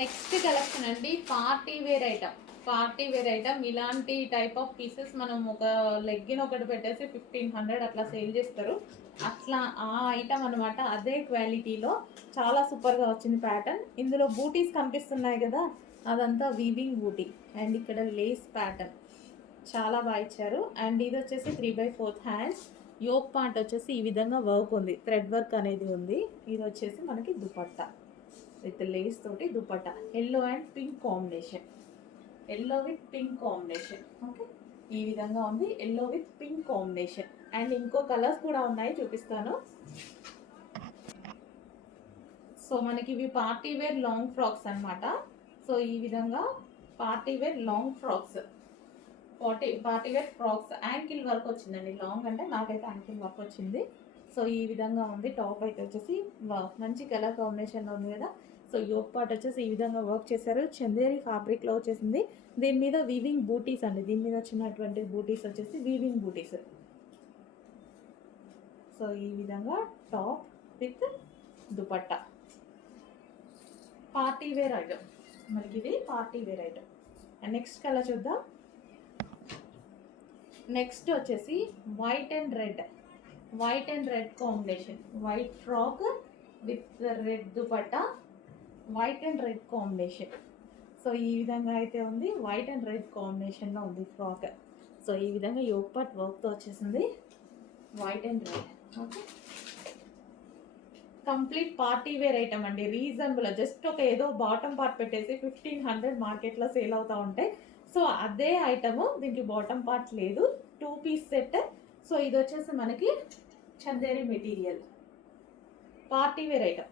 Next collection అండి party wear item. Party wear item ఇలాంటి type of pieces మనం ఒక లెగ్గిన్ ఒకటి పెట్టేసి 1500 అట్లా సేల్ చేస్తారు. అట్లా ఆ ఐటమ్ అనమాట. అదే క్వాలిటీలో చాలా సూపర్గా వచ్చింది ప్యాటర్న్. ఇందులో బూటీస్ కనిపిస్తున్నాయి కదా, అదంతా వీవింగ్ బూటీ. అండ్ ఇక్కడ లేస్ ప్యాటర్న్ చాలా బాగా ఇచ్చారు. అండ్ ఇది వచ్చేసి 3/4 హ్యాండ్స్. యోక్ పార్ట్ వచ్చేసి ఈ విధంగా వర్క్ ఉంది, థ్రెడ్ వర్క్ అనేది ఉంది. ఇది వచ్చేసి మనకి దుపట్టా విత్ లేస్ తోటి dupatta. Yellow and pink combination, yellow with pink combination. Okay, ఈ విధంగా ఉంది yellow with pink combination. And ఇంకో కలర్స్ కూడా ఉన్నాయి, చూపిస్తాను. సో మనకి ఇవి పార్టీ వేర్ లాంగ్ ఫ్రాక్స్ అనమాట. సో ఈ విధంగా party wear long frocks, party wear frocks. Ankle work వచ్చిందండి. లాంగ్ అంటే నాకైతే యాంకిల్ వర్క్ వచ్చింది. సో ఈ విధంగా ఉంది. టాప్ అయితే వచ్చేసి మంచి కలర్ కాంబినేషన్లో ఉంది కదా. సో యోక్ పార్ట్ వచ్చేసి ఈ విధంగా వర్క్ చేశారు. చందేరి ఫ్యాబ్రిక్లో వచ్చేసింది. దీని మీద వీవింగ్ బూటీస్ అండి. దీని మీద వచ్చినటువంటి బూటీస్ వచ్చేసి వీవింగ్ బూటీస్. సో ఈ విధంగా top with dupatta. Party wear item మనకి, ఇది party wear item. And next colour చూద్దాం. నెక్స్ట్ వచ్చేసి white and red, white and red combination. White frock with red dupatta, white and red combination. So ఈ విధంగా అయితే ఉంది. వైట్ అండ్ రెడ్ కాంబినేషన్లో ఉంది ఫ్రాక్. సో ఈ విధంగా యోక్ పార్ట్ వర్క్తో వచ్చేసింది, white and red. Okay, complete party wear item అండి. రీజనబుల్, జస్ట్ ఒక ఏదో బాటమ్ పార్ట్ పెట్టేసి 1500 మార్కెట్లో సేల్ అవుతూ ఉంటాయి. సో అదే ఐటమ్, దీనికి బాటమ్ పార్ట్ లేదు. 2 పీస్ సెట్. సో ఇది వచ్చేసి మనకి Chanderi material, party wear item.